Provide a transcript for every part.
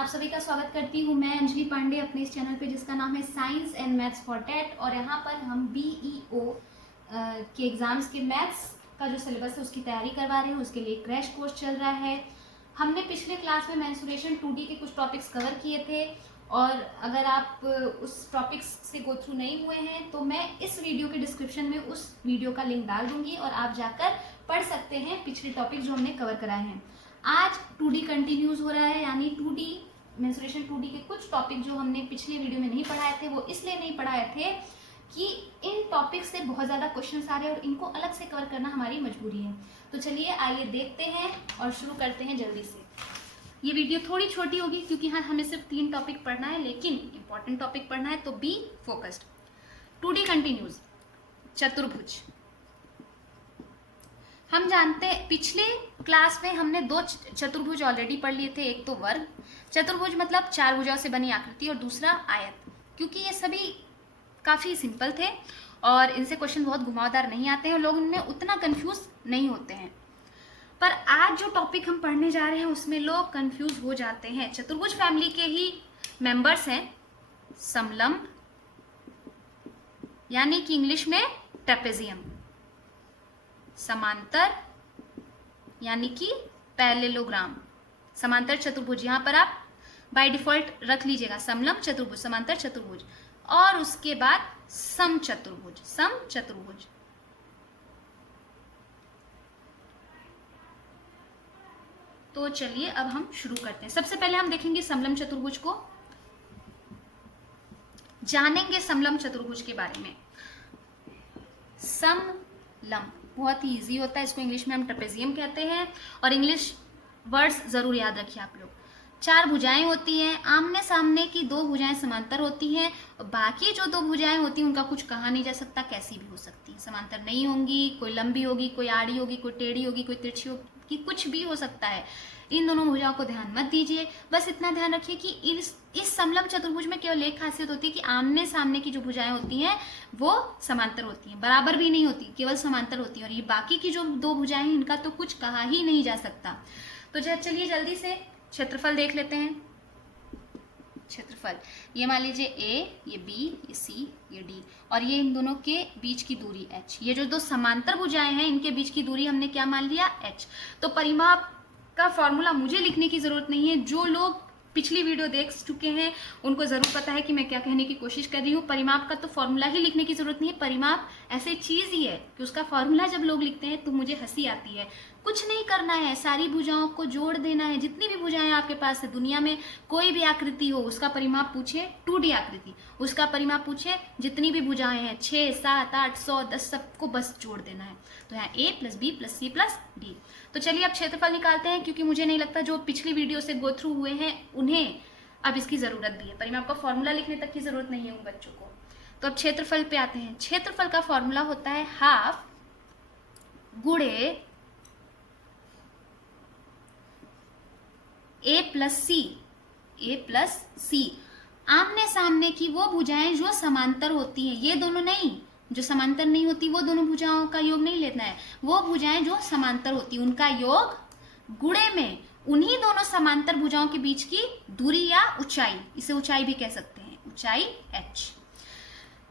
आप सभी का स्वागत करती हूँ मैं अंजलि पांडे अपने इस चैनल पे जिसका नाम है science and maths for TET. और यहाँ पर हम बीईओ के एग्ज़ाम्स के मैथ्स का जो सिलेबस है उसकी तैयारी करवा रहे हैं। उसके लिए क्रैश कोर्स चल रहा है। हमने पिछले क्लास में मेंस्ट्रुएशन 2D के कुछ टॉपिक्स कवर किए थे और अगर आप उस टॉपिक्स से गो थ्रू नहीं हुए हैं तो मैं इस वीडियो के डिस्क्रिप्शन में उस वीडियो का लिंक डाल दूंगी और आप जाकर पढ़ सकते हैं पिछले टॉपिक जो हमने कवर कराए हैं। आज 2D कंटिन्यूज हो रहा है, यानी 2D मेंस्ट्रुएशन 2D के कुछ टॉपिक जो हमने पिछले वीडियो में नहीं पढ़ाए थे वो इसलिए नहीं पढ़ाए थे कि इन टॉपिक से बहुत ज़्यादा क्वेश्चन आ रहे हैं और इनको अलग से कवर करना हमारी मजबूरी है। तो चलिए आइए देखते हैं और शुरू करते हैं जल्दी से। ये वीडियो थोड़ी छोटी होगी क्योंकि हाँ हमें सिर्फ 3 टॉपिक पढ़ना है, लेकिन इंपॉर्टेंट टॉपिक पढ़ना है, तो बी फोकस्ड। 2D कंटिन्यूज चतुर्भुज। हम जानते हैं पिछले क्लास में हमने 2 चतुर्भुज ऑलरेडी पढ़ लिए थे। एक तो वर्ग चतुर्भुज मतलब 4 भुजाओं से बनी आकृति और दूसरा आयत। क्योंकि ये सभी काफ़ी सिंपल थे और इनसे क्वेश्चन बहुत घुमावदार नहीं आते हैं और लोग इनमें उतना कंफ्यूज नहीं होते हैं। पर आज जो टॉपिक हम पढ़ने जा रहे हैं उसमें लोग कंफ्यूज हो जाते हैं। चतुर्भुज फैमिली के ही मेंबर्स हैं समलंब, यानी कि इंग्लिश में ट्रेपेजियम, समांतर यानी कि पैरेललोग्राम, समांतर चतुर्भुज। यहां पर आप बाय डिफॉल्ट रख लीजिएगा समलंब चतुर्भुज, समांतर चतुर्भुज, और उसके बाद समचतुर्भुज, समचतुर्भुज। तो चलिए अब हम शुरू करते हैं। सबसे पहले हम देखेंगे समलंब चतुर्भुज को, जानेंगे समलंब चतुर्भुज के बारे में। समलंब बहुत ही इजी होता है, इसको इंग्लिश में हम ट्रेपेजियम कहते हैं और इंग्लिश वर्ड्स जरूर याद रखिए आप लोग। 4 भुजाएं होती हैं, आमने सामने की 2 भुजाएं समांतर होती हैं और बाकी जो 2 भुजाएं होती हैं उनका कुछ कहा नहीं जा सकता, कैसी भी हो सकती है, समांतर नहीं होंगी, कोई लंबी होगी, कोई आड़ी होगी, कोई टेढ़ी होगी, कोई तिरछी होगी, कुछ भी हो सकता है। इन दोनों भुजाओं को ध्यान मत दीजिए, बस इतना ध्यान रखिए कि इस समलंब चतुर्भुज में केवल एक खासियत होती है कि आमने सामने की जो भुजाएं होती हैं वो समांतर होती हैं, बराबर भी नहीं होती, केवल समांतर होती है। और ये बाकी की जो 2 भुजाएं हैं इनका तो कुछ कहा ही नहीं जा सकता। तो चलिए जल्दी से क्षेत्रफल देख लेते हैं। क्षेत्रफल ये मान लीजिए ए, ये बी, ये सी, ये डी, और ये इन दोनों के बीच की दूरी h। ये जो 2 समांतर भुजाएं हैं इनके बीच की दूरी हमने क्या मान लिया, h। तो परिमाप का फॉर्मूला मुझे लिखने की जरूरत नहीं है, जो लोग पिछली वीडियो देख चुके हैं उनको जरूर पता है कि मैं क्या कहने की कोशिश कर रही हूँ। परिमाप का तो फॉर्मूला ही लिखने की जरूरत नहीं है। परिमाप ऐसी चीज ही है कि उसका फॉर्मूला जब लोग लिखते हैं तो मुझे हंसी आती है। कुछ नहीं करना है, सारी भुजाओं को जोड़ देना है। जितनी भी भुजाएं आपके पास है दुनिया में, कोई भी आकृति हो उसका परिमाप पूछे, 2D आकृति उसका परिमाप पूछे, जितनी भी भुजाएं हैं 6, 7, 8, 100, 10 सबको बस जोड़ देना है। तो यहाँ a + b + c + d। तो चलिए अब क्षेत्रफल निकालते हैं, क्योंकि मुझे नहीं लगता जो पिछली वीडियो से गो थ्रू हुए हैं उन्हें अब इसकी जरूरत भी है। परिमाप का फॉर्मूला लिखने तक की जरूरत नहीं है उन बच्चों को। तो अब क्षेत्रफल पे आते हैं। क्षेत्रफल का फॉर्मूला होता है हाफ गुणे a + c। आमने सामने की वो भुजाएं जो समांतर होती हैं, ये दोनों नहीं, जो समांतर नहीं होती वो दोनों भुजाओं का योग नहीं लेना है। वो भुजाएं जो समांतर होती हैं उनका योग गुणे में उन्हीं दोनों समांतर भुजाओं के बीच की दूरी या ऊंचाई, इसे ऊंचाई भी कह सकते हैं, ऊंचाई h।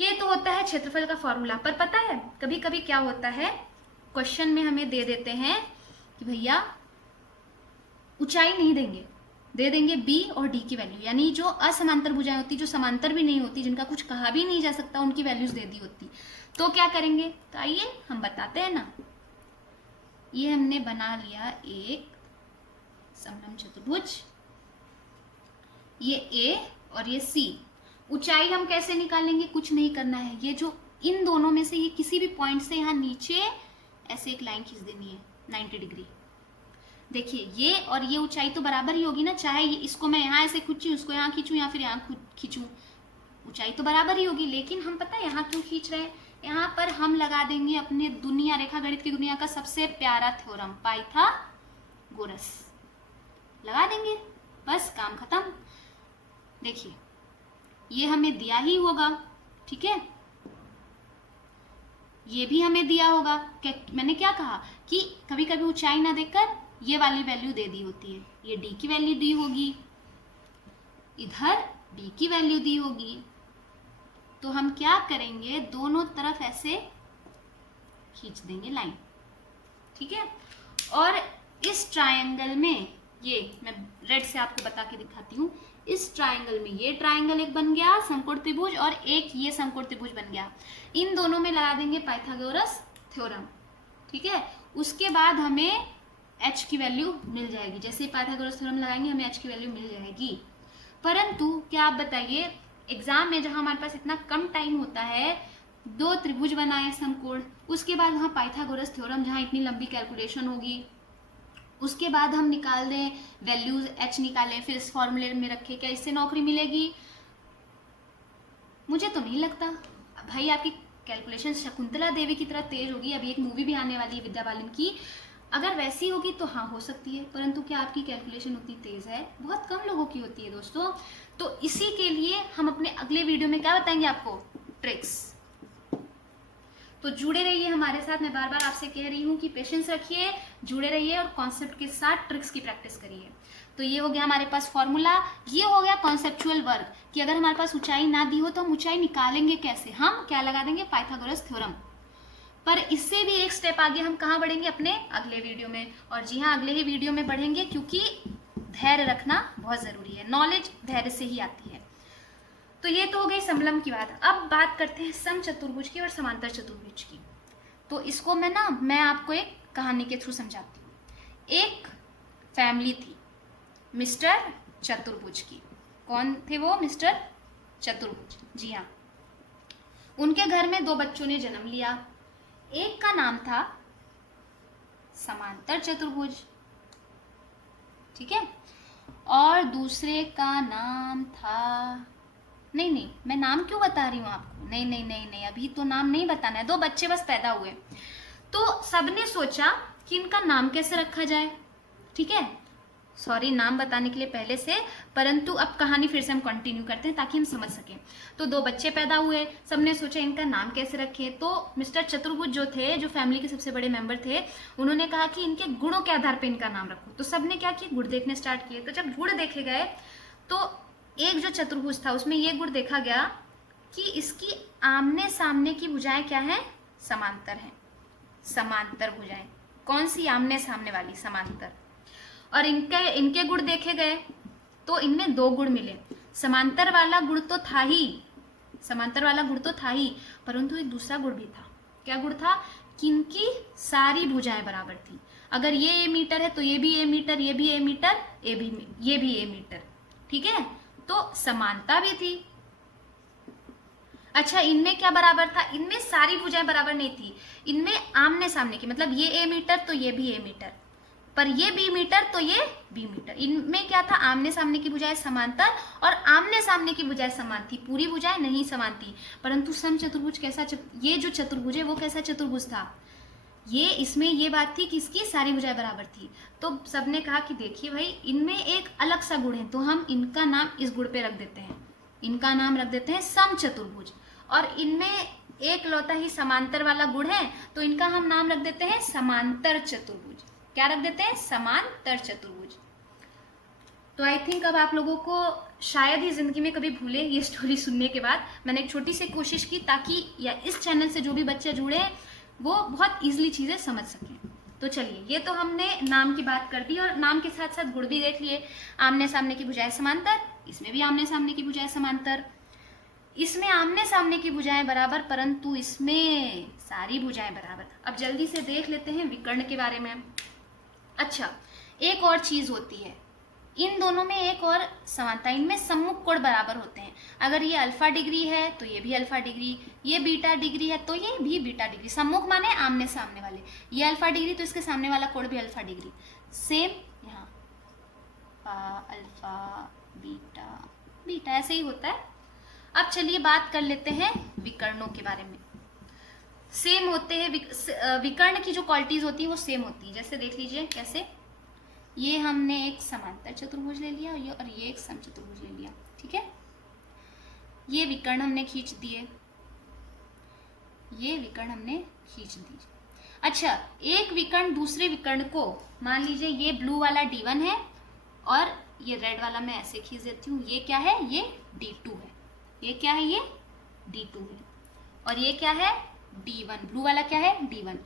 ये तो होता है क्षेत्रफल का फॉर्मूला। पर पता है कभी कभी क्या होता है, क्वेश्चन में हमें दे देते हैं कि भैया ऊंचाई नहीं देंगे, दे देंगे b और d की वैल्यू, यानी जो असमांतर भुजाएं होती, जो समांतर भी नहीं होती, जिनका कुछ कहा भी नहीं जा सकता, उनकी वैल्यूज दे दी होती। तो क्या करेंगे, तो आइए हम बताते हैं ना। ये हमने बना लिया एक समलंब चतुर्भुज, ये a और ये c। ऊंचाई हम कैसे निकालेंगे, कुछ नहीं करना है। ये जो इन दोनों में से ये किसी भी पॉइंट से यहाँ नीचे ऐसे एक लाइन खींच देनी है 90 डिग्री। देखिए ये और ये ऊंचाई तो बराबर ही होगी ना, चाहे इसको मैं यहाँ ऐसे खींचूं, उसको यहाँ खींचूं या फिर यहाँ खींचूं, ऊंचाई तो बराबर ही होगी। लेकिन हम पता है यहाँ क्यों खींच रहे हैं, यहाँ पर हम लगा देंगे अपने दुनिया रेखा गणित की दुनिया का सबसे प्यारा थ्योरम पाइथागोरस, लगा देंगे, बस काम खत्म। देखिए ये हमें दिया ही होगा, ठीक है, ये भी हमें दिया होगा। मैंने क्या कहा कि कभी कभी ऊंचाई ना देकर ये वाली वैल्यू दे दी होती है, ये d की वैल्यू दी होगी, इधर b की वैल्यू दी होगी। तो हम क्या करेंगे, दोनों तरफ ऐसे खींच देंगे लाइन, ठीक है। और इस ट्रायंगल में, ये मैं रेड से आपको बता के दिखाती हूँ, इस ट्रायंगल में ये ट्रायंगल एक बन गया समकोण त्रिभुज और एक ये समकोण त्रिभुज बन गया। इन दोनों में लगा देंगे पाइथागोरस थ्योरम, ठीक है। उसके बाद हमें h की वैल्यू मिल जाएगी। जैसे ही पाइथागोरस थ्योरम लगाएंगे हमें h की वैल्यू मिल जाएगी। परंतु क्या आप बताइए, एग्जाम में जहां हमारे पास इतना कम टाइम होता है, दो त्रिभुज बनाए समकोण, उसके बाद वहां पाइथागोरस थ्योरम, जहां इतनी लंबी कैलकुलेशन होगी, उसके बाद हम निकाल दें वैल्यूज, h निकालें, फिर इस फॉर्मूले में रखें, क्या इससे नौकरी मिलेगी? मुझे तो नहीं लगता। भाई आपकी कैलकुलेशन शकुंतला देवी की तरह तेज होगी, अभी एक मूवी भी आने वाली है विद्या बालन की, अगर वैसी होगी तो हाँ हो सकती है, परंतु क्या आपकी कैलकुलेशन उतनी तेज है? बहुत कम लोगों की होती है दोस्तों। तो इसी के लिए हम अपने अगले वीडियो में क्या बताएंगे आपको, ट्रिक्स। तो जुड़े रहिए हमारे साथ। मैं बार बार आपसे कह रही हूँ कि पेशेंस रखिए, जुड़े रहिए और कॉन्सेप्ट के साथ ट्रिक्स की प्रैक्टिस करिए। तो ये हो गया हमारे पास फॉर्मूला, ये हो गया कॉन्सेप्चुअल वर्क कि अगर हमारे पास ऊंचाई ना दी हो तो हम ऊंचाई निकालेंगे कैसे, हम क्या लगा देंगे, पाइथागोरस थ्योरम। पर इससे भी एक स्टेप आगे हम कहाँ बढ़ेंगे, अपने अगले वीडियो में। और जी हाँ, अगले ही वीडियो में बढ़ेंगे, क्योंकि धैर्य रखना बहुत जरूरी है, नॉलेज धैर्य से ही आती है। तो ये तो हो गई समलंब की बात। अब बात करते हैं समचतुर्भुज की और समांतर चतुर्भुज की। तो इसको मैं आपको एक कहानी के थ्रू समझाती हूँ। एक फैमिली थी मिस्टर चतुर्भुज की। कौन थे वो? मिस्टर चतुर्भुज, जी हाँ। उनके घर में दो बच्चों ने जन्म लिया। एक का नाम था समांतर चतुर्भुज, ठीक है, और दूसरे का नाम था, नहीं, मैं नाम क्यों बता रही हूँ आपको, नहीं, अभी तो नाम नहीं बताना है, दो बच्चे बस पैदा हुए। तो सबने सोचा कि इनका नाम कैसे रखा जाए, ठीक है। सॉरी नाम बताने के लिए पहले से, परंतु अब कहानी फिर से हम कंटिन्यू करते हैं ताकि हम समझ सकें। तो दो बच्चे पैदा हुए, सबने सोचा इनका नाम कैसे रखें। तो मिस्टर चतुर्भुज जो थे, जो फैमिली के सबसे बड़े मेंबर थे, उन्होंने कहा कि इनके गुणों के आधार पर इनका नाम रखो। तो सबने क्या किया, गुण देखने स्टार्ट किए। तो जब गुण देखे गए तो एक जो चतुर्भुज था उसमें ये गुण देखा गया कि इसकी आमने सामने की भुजाएं क्या है, समांतर हैं, समांतर भुजाएं। कौन सी? आमने सामने वाली, समांतर। और इनके गुण देखे गए तो इनमें दो गुण मिले। समांतर वाला गुण तो था ही, समांतर वाला गुण तो था ही, परंतु एक दूसरा गुण भी था। क्या गुण था? कि इनकी सारी भुजाएं बराबर थी। अगर ये a मीटर है तो ये भी a मीटर, ये भी a मीटर, ये भी a मीटर, ठीक है। तो समानता भी थी। अच्छा, इनमें क्या बराबर था? इनमें सारी भुजाएं बराबर नहीं थी। इनमें आमने सामने की, मतलब ये a मीटर तो ये भी a मीटर, पर ये b मीटर तो ये b मीटर। इनमें क्या था? आमने सामने की भुजाएं समांतर और आमने सामने की भुजाएं समान थी, पूरी भुजाएं नहीं समान थी। परंतु समचतुर्भुज कैसा, ये जो चतुर्भुज है वो कैसा चतुर्भुज था? ये, इसमें ये बात थी कि इसकी सारी भुजाएं बराबर थी। तो सबने कहा कि देखिए भाई, इनमें एक अलग सा गुण है, तो हम इनका नाम इस गुण पे रख देते हैं, इनका नाम रख देते हैं समचतुर्भुज। और इनमें एक लौता ही समांतर वाला गुण है, तो इनका हम नाम रख देते हैं समांतर चतुर्भुज। क्या रख देते हैं? समांतर चतुर्भुज। तो आई थिंक अब आप लोगों को शायद ही जिंदगी में कभी भूले ये स्टोरी सुनने के बाद। मैंने एक छोटी सी कोशिश की ताकि या इस चैनल से जो भी बच्चे जुड़े वो बहुत इजीली चीजें समझ सकें। तो चलिए, ये तो हमने नाम की बात कर दी और नाम के साथ साथ गुण भी देख लिए। आमने सामने की भुजाएं समांतर, इसमें भी आमने सामने की भुजाएं समांतर, इसमें आमने सामने की भुजाएं बराबर, परंतु इसमें सारी भुजाएं बराबर। अब जल्दी से देख लेते हैं विकर्ण के बारे में। अच्छा, एक और चीज होती है, इन दोनों में एक और समानता, इनमें सम्मुख कोण बराबर होते हैं। अगर ये अल्फा डिग्री है तो ये भी अल्फा डिग्री, ये बीटा डिग्री है तो ये भी बीटा डिग्री। सम्मुख माने आमने सामने वाले, ये अल्फा डिग्री तो इसके सामने वाला कोण भी अल्फा डिग्री। सेम यहाँ अल्फा बीटा बीटा ऐसे ही होता है। अब चलिए बात कर लेते हैं विकर्णों के बारे में। सेम होते हैं विकर्ण की जो क्वालिटीज होती है वो सेम होती है। जैसे देख लीजिए कैसे, ये हमने एक समांतर चतुर्भुज ले लिया और ये एक समचतुर्भुज ले लिया, ठीक है। ये विकर्ण हमने खींच दिए, ये विकर्ण हमने खींच दिए। अच्छा, एक विकर्ण दूसरे विकर्ण को, मान लीजिए ये ब्लू वाला D1 है और ये रेड वाला मैं ऐसे खींच देती हूँ, ये क्या है, ये D2 है, ये क्या है, ये D2 है, और ये क्या है, D1, ब्लू वाला क्या है, D1।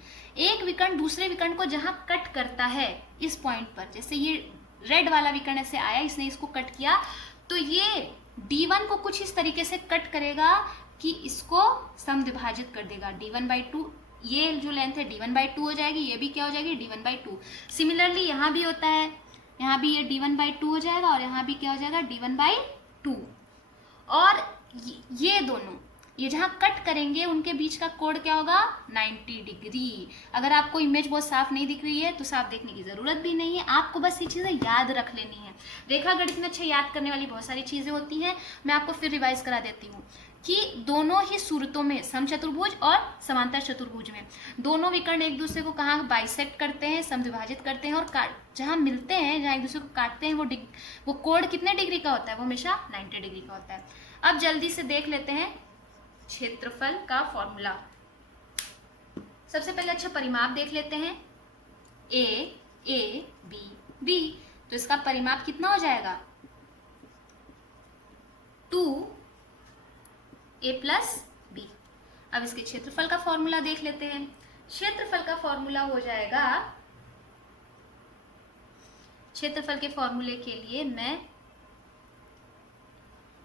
एक विकर्ण दूसरे विकर्ण को जहां कट करता है इस पॉइंट पर, जैसे ये रेड वाला विकर्ण ऐसे आया, इसने इसको कट किया, तो ये D1 को कुछ इस तरीके से कट करेगा कि इसको समद्विभाजित कर देगा, D1/2, ये जो लेंथ है D1/2 हो जाएगी, ये भी क्या हो जाएगी, D1/2। सिमिलरली यहाँ भी होता है, यहाँ भी ये D1/2 हो जाएगा और यहाँ भी क्या हो जाएगा, D1/2। और ये दोनों ये जहाँ कट करेंगे उनके बीच का कोण क्या होगा, 90 डिग्री। अगर आपको इमेज बहुत साफ नहीं दिख रही है तो साफ देखने की जरूरत भी नहीं है, आपको बस ये चीज़ें याद रख लेनी है। रेखा गणित में अच्छा याद करने वाली बहुत सारी चीज़ें होती हैं, मैं आपको फिर रिवाइज करा देती हूँ कि दोनों ही सूरतों में, समचतुर्भुज और समांतर चतुर्भुज में, दोनों विकर्ण एक दूसरे को कहाँ बाइसेक्ट करते हैं, समद्विभाजित करते हैं, और जहाँ मिलते हैं, जहाँ एक दूसरे को काटते हैं, वो कोण कितने डिग्री का होता है, वो हमेशा 90 डिग्री का होता है। अब जल्दी से देख लेते हैं क्षेत्रफल का फॉर्मूला। सबसे पहले अच्छा परिमाप देख लेते हैं, ए बी, तो इसका परिमाप कितना हो जाएगा, 2a + b। अब इसके क्षेत्रफल का फॉर्मूला देख लेते हैं। क्षेत्रफल का फॉर्मूला हो जाएगा, क्षेत्रफल के फॉर्मूले के लिए मैं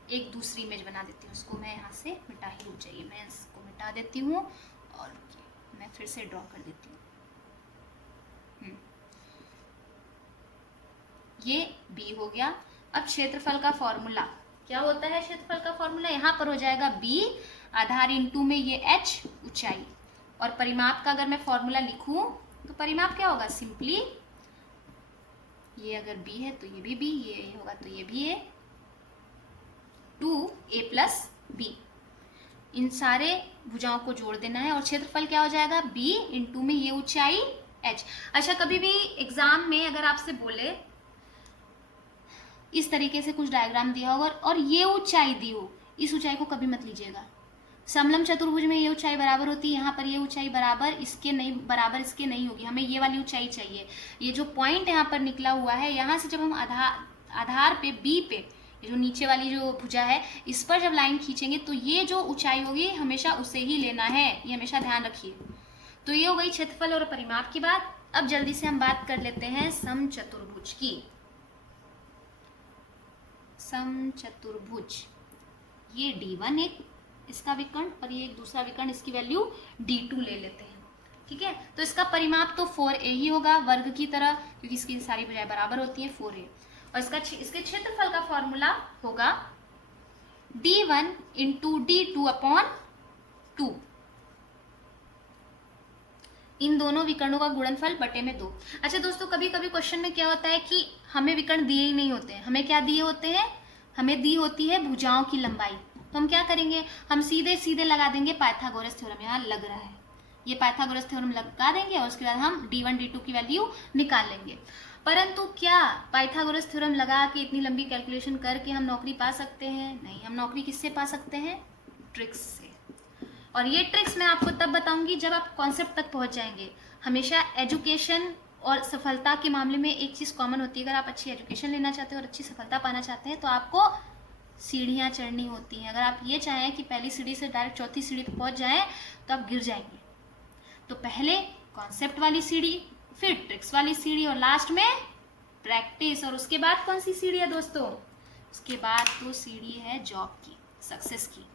एक दूसरी इमेज बना देती हूँ, उसको मैं यहाँ से मिटा ही, रुक जाइए, मैं इसको मिटा देती हूँ और मैं फिर से ड्रॉ कर देती हूँ। ये b हो गया। अब क्षेत्रफल का फॉर्मूला क्या होता है, क्षेत्रफल का फॉर्मूला यहाँ पर हो जाएगा b आधार इंटू में ये h ऊंचाई, और परिमाप का अगर मैं फॉर्मूला लिखूं तो परिमाप क्या होगा, सिंपली ये अगर b है तो ये भी b, ये होगा तो ये भी है, 2a + b। इन सारे भुजाओं को जोड़ देना है और क्षेत्रफल क्या हो जाएगा, b इंटू में ये ऊंचाई h। अच्छा, कभी भी एग्जाम में अगर आपसे बोले इस तरीके से कुछ डायग्राम दिया होगा और ये ऊंचाई दी हो, इस ऊंचाई को कभी मत लीजिएगा। समलंब चतुर्भुज में ये ऊंचाई बराबर होती है, यहाँ पर ये ऊंचाई बराबर इसके नहीं होगी, हमें ये वाली ऊंचाई चाहिए। ये जो पॉइंट यहाँ पर निकला हुआ है, यहाँ से जब हम आधार पे b पे, ये जो नीचे वाली जो भुजा है, इस पर जब लाइन खींचेंगे तो ये जो ऊंचाई होगी हमेशा उसे ही लेना है, ये हमेशा ध्यान रखिए। तो ये हो गई क्षेत्रफल और परिमाप की बात। अब जल्दी से हम बात कर लेते हैं समचतुर्भुज की। समचतुर्भुज, ये D1 एक इसका विकर्ण और ये एक दूसरा विकर्ण, इसकी वैल्यू D2 ले लेते हैं, ठीक है। तो इसका परिमाप तो 4a ही होगा, वर्ग की तरह, क्योंकि इसकी सारी भुजाएं बराबर होती हैं, 4a। और इसके क्षेत्रफल का फॉर्मूला होगा D1 इंटू D2/2, इन दोनों विकर्णों का गुणनफल बटे में 2। अच्छा दोस्तों, कभी कभी क्वेश्चन में क्या होता है कि हमें विकर्ण दिए ही नहीं होते हैं, हमें क्या दिए होते हैं, हमें दी होती है भुजाओं की लंबाई। तो हम क्या करेंगे, हम सीधे सीधे लगा देंगे पाइथागोरस थ्योरम, यहाँ लग रहा है, ये पाइथागोरस थ्योरम लगा देंगे और उसके बाद हम D1 D2 की वैल्यू निकाल लेंगे। परंतु क्या पाइथागोरस थ्योरम लगा के इतनी लंबी कैलकुलेशन करके हम नौकरी पा सकते हैं? नहीं, हम नौकरी किससे पा सकते हैं, ट्रिक्स से। और ये ट्रिक्स मैं आपको तब बताऊंगी जब आप कॉन्सेप्ट तक पहुंच जाएंगे। हमेशा एजुकेशन और सफलता के मामले में एक चीज़ कॉमन होती है, अगर आप अच्छी एजुकेशन लेना चाहते हैं और अच्छी सफलता पाना चाहते हैं तो आपको सीढ़ियाँ चढ़नी होती हैं। अगर आप ये चाहें कि पहली सीढ़ी से डायरेक्ट चौथी सीढ़ी तक पहुँच जाएँ तो आप गिर जाएंगे। तो पहले कॉन्सेप्ट वाली सीढ़ी, फिर ट्रिक्स वाली सीढ़ी और लास्ट में प्रैक्टिस। और उसके बाद कौन सी सीढ़ी है दोस्तों, उसके बाद तो सीढ़ी है जॉब की, सक्सेस की,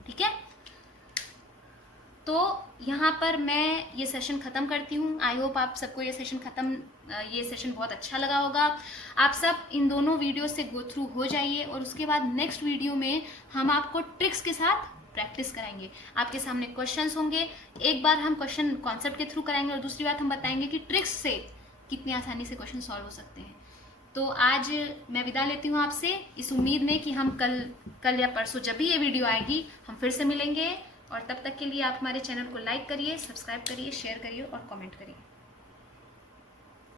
ठीक है। तो यहाँ पर मैं ये सेशन ख़त्म करती हूँ। आई होप आप सबको ये सेशन बहुत अच्छा लगा होगा। आप सब इन दोनों वीडियो से गो थ्रू हो जाइए और उसके बाद नेक्स्ट वीडियो में हम आपको ट्रिक्स के साथ प्रैक्टिस कराएंगे। आपके सामने क्वेश्चंस होंगे, एक बार हम क्वेश्चन कॉन्सेप्ट के थ्रू कराएंगे और दूसरी बात हम बताएंगे कि ट्रिक्स से कितनी आसानी से क्वेश्चन सॉल्व हो सकते हैं। तो आज मैं विदा लेती हूँ आपसे इस उम्मीद में कि हम कल या परसों जब भी ये वीडियो आएगी हम फिर से मिलेंगे। और तब तक के लिए आप हमारे चैनल को लाइक करिए, सब्सक्राइब करिए, शेयर करिए और कमेंट करिए।